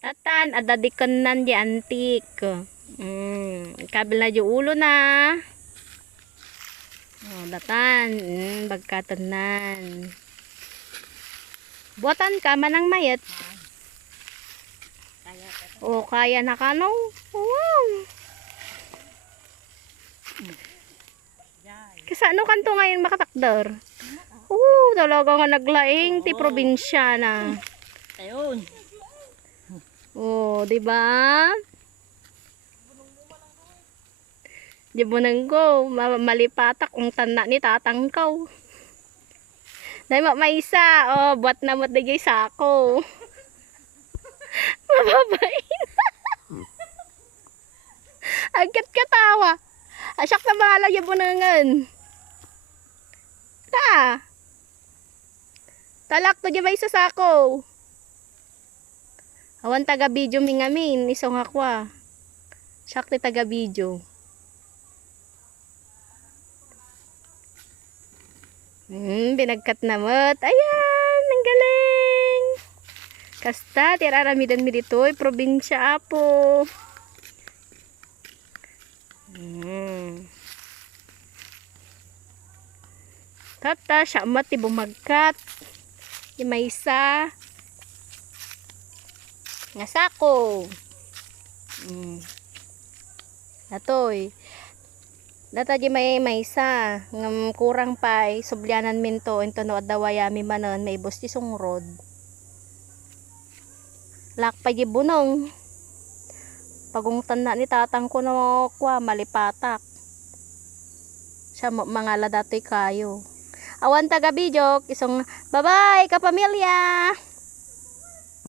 Tatan, adadikon nan di antik. Kabil na di ulo na. Oh, datan, bagkatanan. Buatan ka manang mayat. Oh, kaya na ka no? Wow. Kasi ano kanto ngayon makatakdar? Talaga nga naglaing ti probinsya na. Ayun. Oh, di ba? Di mo nang go, malipatak ang tanda ni tatangkaw. Dahil maisa, oh, buat na mo't digay sako. Mababain. Agkat katawa. Asyak na bahala yung bunangan. Talak to di ba isa sako? Awan taga video mingamin, isong akwa. Sakti taga video. Binagkat na mo't. Ayan, ang galing. Kasta, tiraramidan mi dito'y probinsya apo. Tata, siya mati bumagkat. Yung may isa. Nga sako. Natoy. Data di may isa. Ngam kurang pay. Sublyanan minto. Ito no adawayami manon. May bus ti sungrod. Lakpay di bunong. Pagungtan na ni tatang ko na kwa. Malipatak. Siya mga ladatoy kayo. Awan taga video. Isong bye-bye kapamilya.